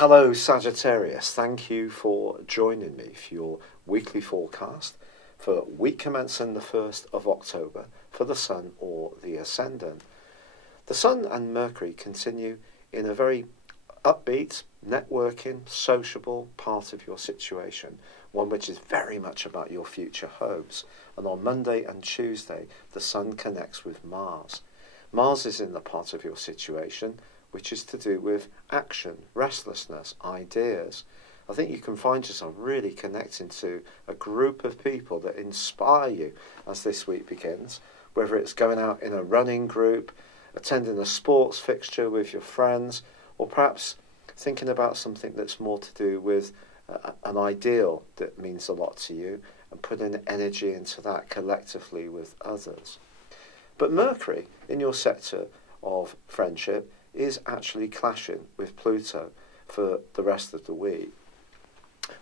Hello Sagittarius, thank you for joining me for your weekly forecast for week commencing the 1st of October for the Sun or the Ascendant. The Sun and Mercury continue in a very upbeat, networking, sociable part of your situation, one which is very much about your future hopes. And on Monday and Tuesday, the Sun connects with Mars. Mars is in the part of your situation which is to do with action, restlessness, ideas. I think you can find yourself really connecting to a group of people that inspire you as this week begins, whether it's going out in a running group, attending a sports fixture with your friends, or perhaps thinking about something that's more to do with an ideal that means a lot to you and putting energy into that collectively with others. But Mercury, in your sector of friendship, is actually clashing with Pluto for the rest of the week.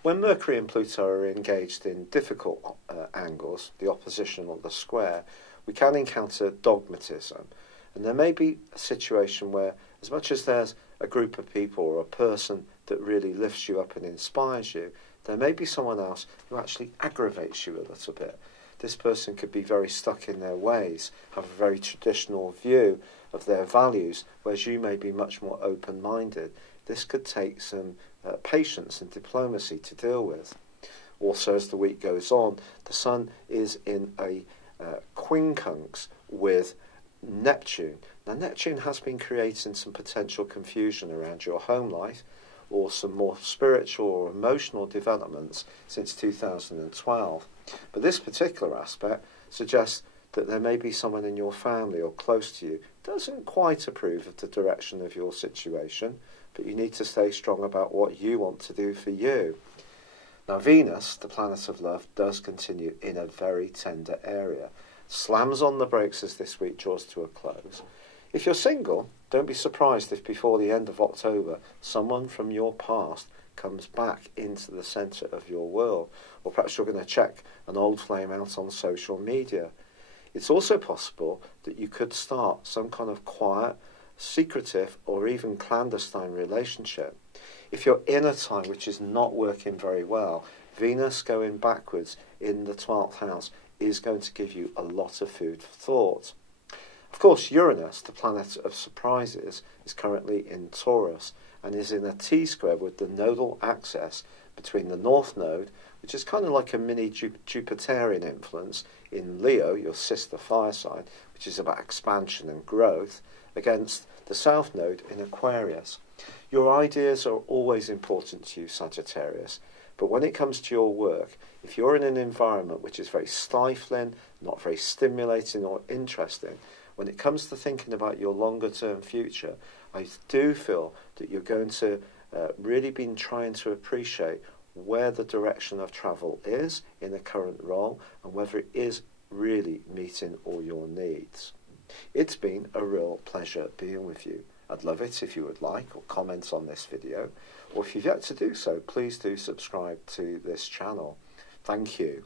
When Mercury and Pluto are engaged in difficult angles, the opposition or the square, we can encounter dogmatism. And there may be a situation where, as much as there's a group of people or a person that really lifts you up and inspires you, there may be someone else who actually aggravates you a little bit. This person could be very stuck in their ways, have a very traditional view of their values, whereas you may be much more open-minded. This could take some patience and diplomacy to deal with. Also, as the week goes on, the Sun is in a quincunx with Neptune. Now, Neptune has been creating some potential confusion around your home life or some more spiritual or emotional developments since 2012. But this particular aspect suggests that there may be someone in your family or close to you doesn't quite approve of the direction of your situation, but you need to stay strong about what you want to do for you. Now, Venus, the planet of love, does continue in a very tender area. Slams on the brakes as this week draws to a close. If you're single, don't be surprised if before the end of October, someone from your past comes back into the centre of your world. Or perhaps you're going to check an old flame out on social media. It's also possible that you could start some kind of quiet, secretive, or even clandestine relationship. If you're in a time which is not working very well, Venus going backwards in the 12th house is going to give you a lot of food for thought. Of course, Uranus, the planet of surprises, is currently in Taurus and is in a T-square with the nodal axis between the North Node, which is kind of like a mini Jupiterian influence, in Leo, your sister fire sign, which is about expansion and growth, against the South Node in Aquarius. Your ideas are always important to you, Sagittarius, but when it comes to your work, if you're in an environment which is very stifling, not very stimulating or interesting, when it comes to thinking about your longer term future, I do feel that you're going to really be trying to appreciate where the direction of travel is in the current role and whether it is really meeting all your needs. It's been a real pleasure being with you. I'd love it if you would like or comment on this video, or if you've yet to do so, please do subscribe to this channel. Thank you.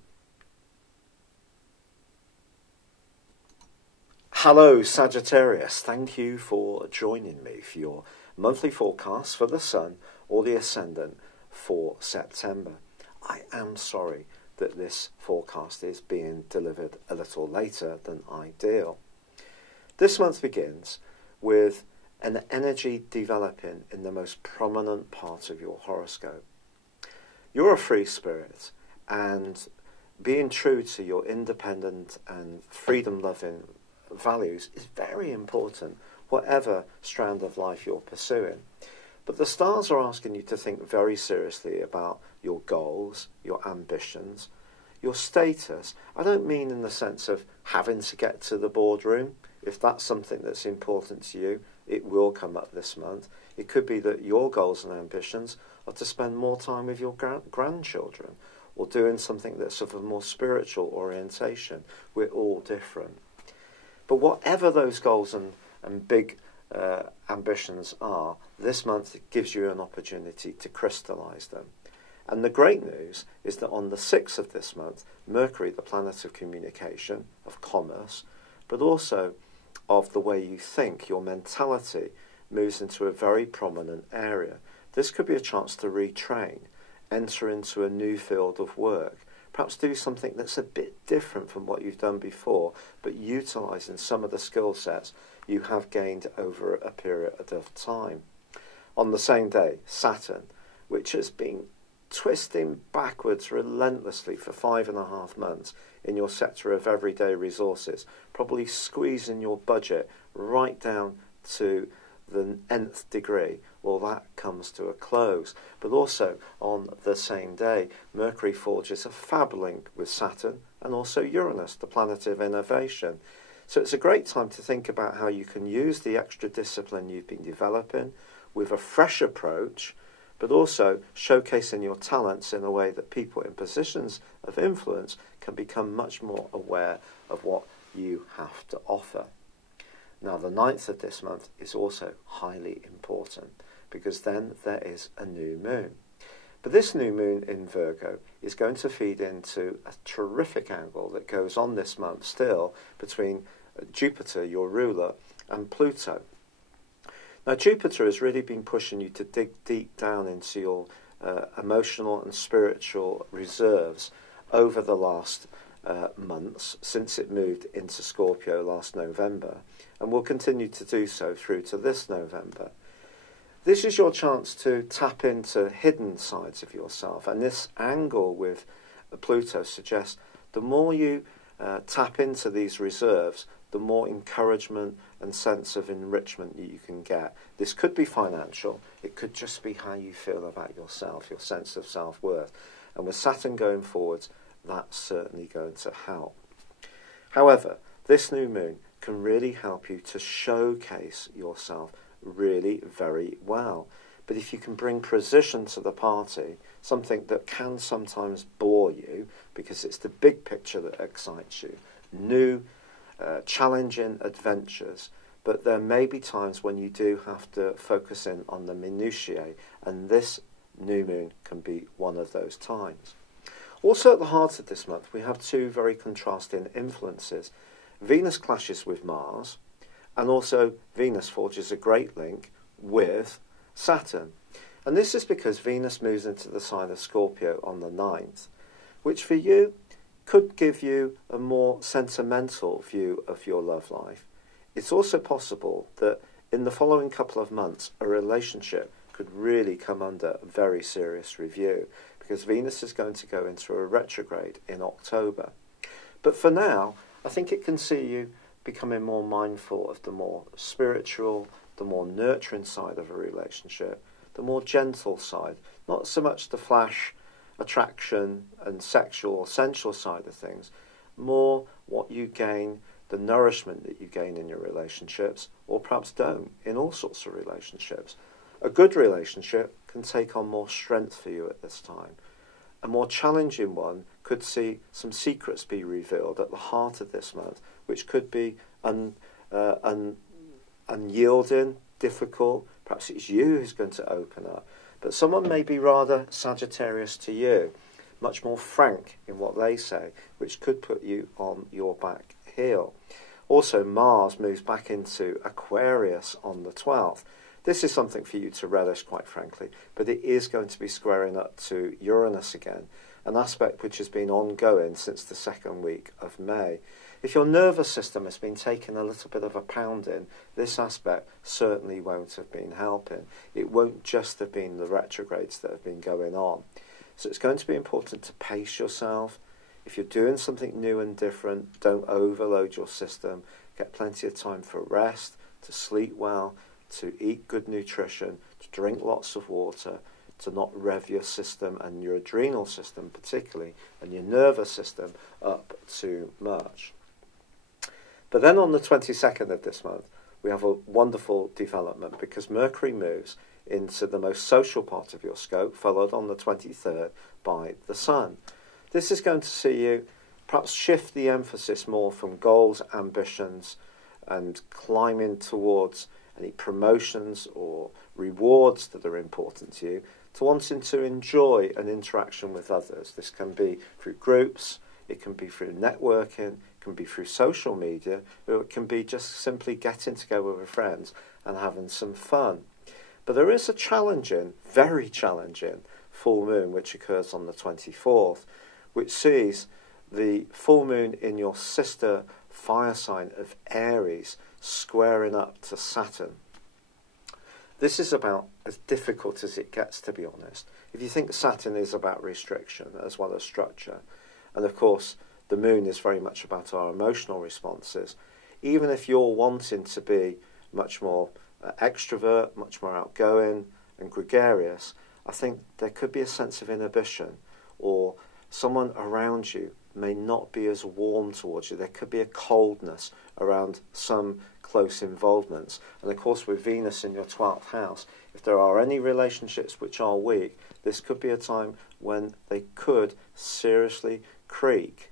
Hello Sagittarius, thank you for joining me for your monthly forecast for the Sun or the Ascendant for September. I am sorry that this forecast is being delivered a little later than ideal. This month begins with an energy developing in the most prominent part of your horoscope. You're a free spirit, and being true to your independent and freedom-loving values is very important, whatever strand of life you're pursuing. But the stars are asking you to think very seriously about your goals, your ambitions, your status. I don't mean in the sense of having to get to the boardroom. If that's something that's important to you, it will come up this month. It could be that your goals and ambitions are to spend more time with your grandchildren or doing something that's of a more spiritual orientation. We're all different. But whatever those goals and big ambitions are, this month it gives you an opportunity to crystallise them. And the great news is that on the 6th of this month, Mercury, the planet of communication, of commerce, but also of the way you think, your mentality, moves into a very prominent area. this could be a chance to retrain, enter into a new field of work, perhaps do something that's a bit different from what you've done before, but utilising some of the skill sets you have gained over a period of time. On the same day, Saturn, which has been twisting backwards relentlessly for 5.5 months in your sector of everyday resources, probably squeezing your budget right down to the nth degree, well, that comes to a close. But also on the same day, Mercury forges a fab link with Saturn and also Uranus, the planet of innovation. So it's a great time to think about how you can use the extra discipline you've been developing with a fresh approach, but also showcasing your talents in a way that people in positions of influence can become much more aware of what you have to offer. Now, the 9th of this month is also highly important because then there is a new moon. But this new moon in Virgo is going to feed into a terrific angle that goes on this month still between Jupiter, your ruler, and Pluto. Now, Jupiter has really been pushing you to dig deep down into your emotional and spiritual reserves over the last months since it moved into Scorpio last November, and will continue to do so through to this November. This is your chance to tap into hidden sides of yourself, and this angle with Pluto suggests the more you tap into these reserves, the more encouragement and sense of enrichment you can get. This could be financial, it could just be how you feel about yourself, your sense of self-worth. And with Saturn going forwards, that's certainly going to help. However, this new moon can really help you to showcase yourself really very well. But if you can bring precision to the party, something that can sometimes bore you, because it's the big picture that excites you, new, challenging adventures, but there may be times when you do have to focus in on the minutiae, and this new moon can be one of those times. Also at the heart of this month, we have two very contrasting influences. Venus clashes with Mars, and also Venus forges a great link with Saturn. And this is because Venus moves into the sign of Scorpio on the 9th, which for you could give you a more sentimental view of your love life. It's also possible that in the following couple of months, a relationship could really come under very serious review, because Venus is going to go into a retrograde in October. But for now, I think it can see you becoming more mindful of the more spiritual, the more nurturing side of a relationship, the more gentle side, not so much the flash, attraction and sexual or sensual side of things, more what you gain, the nourishment that you gain in your relationships, or perhaps don't, in all sorts of relationships. A good relationship can take on more strength for you at this time. A more challenging one could see some secrets be revealed at the heart of this month, which could be unyielding, difficult. Perhaps it's you who's going to open up. But someone may be rather Sagittarius to you, much more frank in what they say, which could put you on your back heel. Also, Mars moves back into Aquarius on the 12th. This is something for you to relish, quite frankly, but it is going to be squaring up to Uranus again, an aspect which has been ongoing since the second week of May. If your nervous system has been taking a little bit of a pounding, this aspect certainly won't have been helping. It won't just have been the retrogrades that have been going on. So it's going to be important to pace yourself. If you're doing something new and different, don't overload your system. Get plenty of time for rest, to sleep well, to eat good nutrition, to drink lots of water, to not rev your system and your adrenal system particularly, and your nervous system up too much. But then on the 22nd of this month, we have a wonderful development, because Mercury moves into the most social part of your scope, followed on the 23rd by the Sun. This is going to see you perhaps shift the emphasis more from goals, ambitions, and climbing towards any promotions or rewards that are important to you, to wanting to enjoy an interaction with others. This can be through groups, it can be through networking, it can be through social media, or it can be just simply getting together with friends and having some fun. But there is a challenging, very challenging full moon which occurs on the 24th, which sees the full moon in your sister fire sign of Aries squaring up to Saturn. This is about as difficult as it gets, to be honest. If you think Saturn is about restriction as well as structure, and of course the moon is very much about our emotional responses, even if you're wanting to be much more extrovert, much more outgoing and gregarious, I think there could be a sense of inhibition, or someone around you may not be as warm towards you. There could be a coldness around some close involvements. And of course, with Venus in your 12th house, if there are any relationships which are weak, this could be a time when they could seriously creak.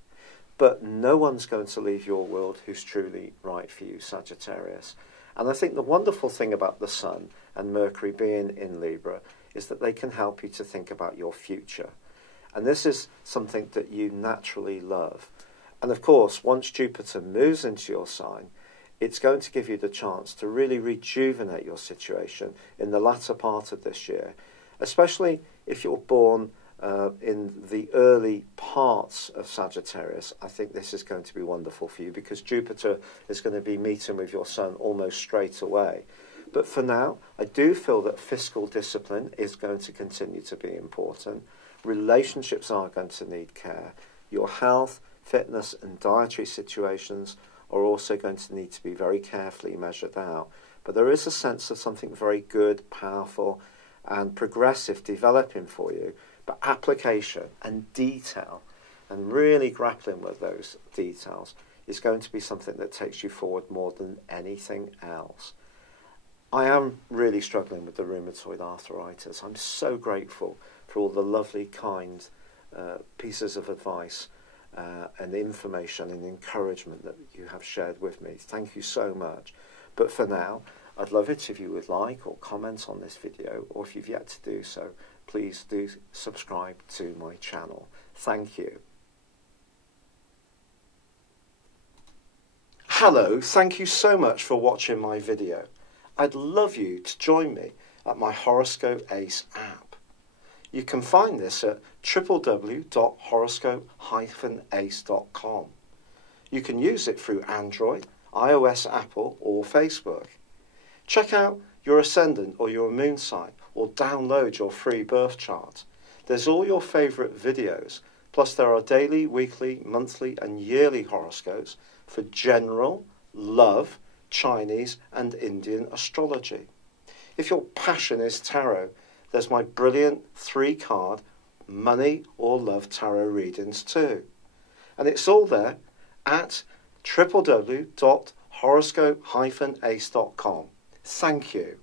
But no one's going to leave your world who's truly right for you, Sagittarius. And I think the wonderful thing about the Sun and Mercury being in Libra is that they can help you to think about your future. And this is something that you naturally love. And of course, once Jupiter moves into your sign, it's going to give you the chance to really rejuvenate your situation in the latter part of this year, especially if you're born in the early parts of Sagittarius. I think this is going to be wonderful for you because Jupiter is going to be meeting with your Sun almost straight away. But for now, I do feel that fiscal discipline is going to continue to be important. Relationships are going to need care. Your health, fitness and dietary situations are also going to need to be very carefully measured out. But there is a sense of something very good, powerful and progressive developing for you. But application and detail and really grappling with those details is going to be something that takes you forward more than anything else. I am really struggling with the rheumatoid arthritis. I'm so grateful for all the lovely, kind pieces of advice and information and encouragement that you have shared with me. Thank you so much. But for now, I'd love it if you would like or comment on this video, or if you've yet to do so, please do subscribe to my channel. Thank you. Hello, thank you so much for watching my video. I'd love you to join me at my Horoscope Ace app. You can find this at www.horoscope-ace.com. You can use it through Android, iOS, Apple or Facebook. Check out your ascendant or your moon sign or download your free birth chart. There's all your favourite videos, plus there are daily, weekly, monthly and yearly horoscopes for general, love, Chinese and Indian astrology. If your passion is tarot, there's my brilliant 3-card money or love tarot readings too. And it's all there at www.horoscope-ace.com. Thank you.